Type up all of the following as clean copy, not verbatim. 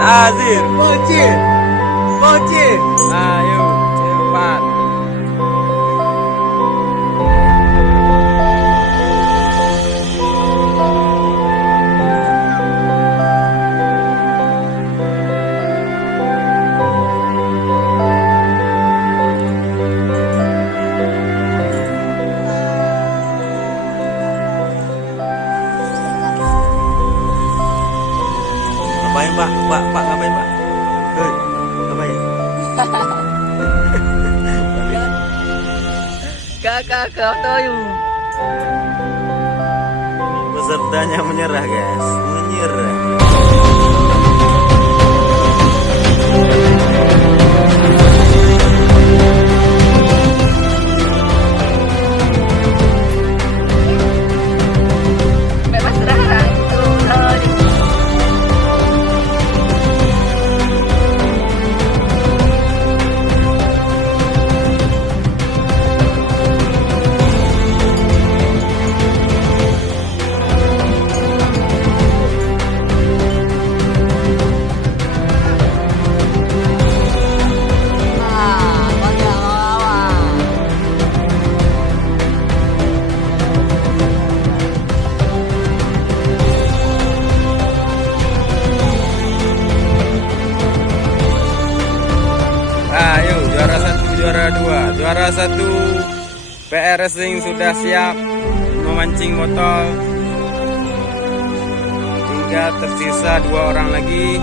Azir. Bocil. Bocil. Ayo, cepat. Ngapain Pak? Pak ngapain Pak? Hei, ngapain? Kakak kau tahu. Pesertanya menyerah guys, menyerah. Bebas terang. Ayo, juara 1, juara 2. Juara 1 PR Wrestling sudah siap memancing botol. Tinggal tersisa 2 orang lagi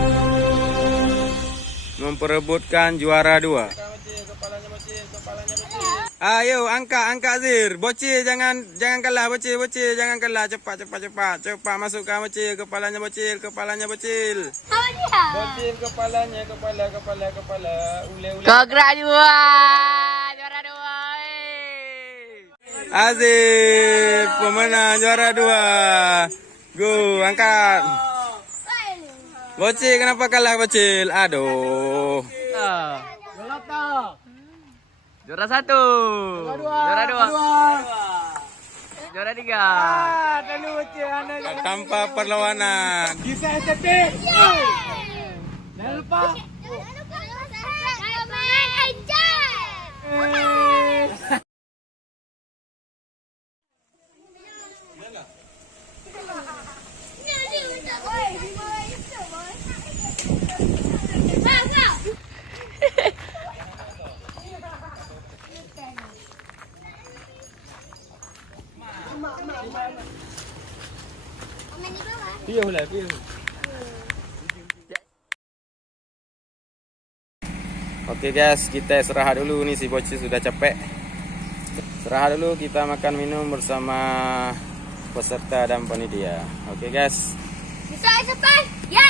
memperebutkan juara 2. Ayo, angkat Zir. Bocil jangan kalah, bocil jangan kalah. Cepat masukkan bocil, kepalanya bocil. Bocil kepalanya, kepala. Ule. Congrats juara 2. Azir pemenang juara 2. Go, angkat. Bocil kenapa kalah bocil? Aduh. Juara 1. Juara 2. Juara 3. Tanpa perlawanan. Bisa STP. Jangan lupa. Oke guys, kita istirahat dulu nih, si bocil sudah capek. Istirahat dulu, kita makan minum bersama peserta dan panitia. Oke guys. Bisa cepat. Ya.